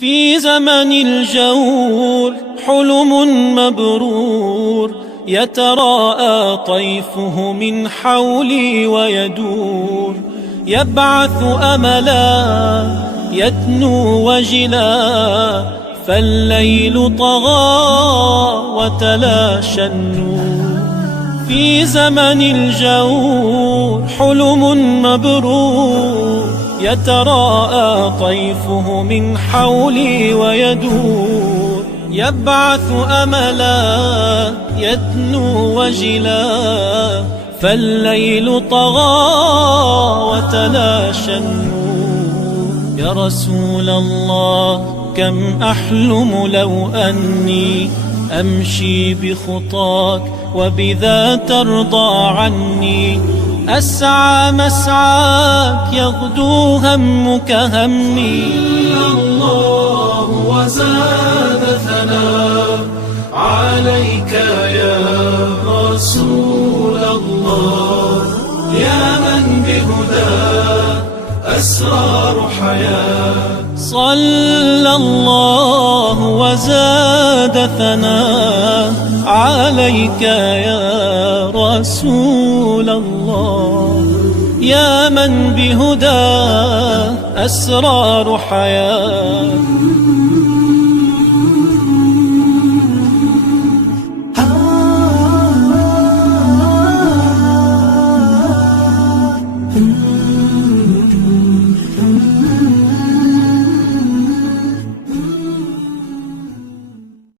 في زمن الجور حلم مبرور يتراءى طيفه من حولي ويدور، يبعث أملا يدنو وجلا، فالليل طغى وتلاشى النور. في زمن الجور حلم مبرور يتراءى طيفه من حولي ويدور، يبعث أملا يدنو وجلا، فالليل طغى وتلاشى النور. يا رسول الله كم أحلم لو أني أمشي بخطاك وبذا ترضى عني، أسعى مسعاك يغدو همك همي. الله وزاد ثناء عليك يا رسول الله، يا من بهداه أسرار حياة. صلى الله وزاد ثناء عليك يا رسول الله، يا من بهداه أسرار حياة.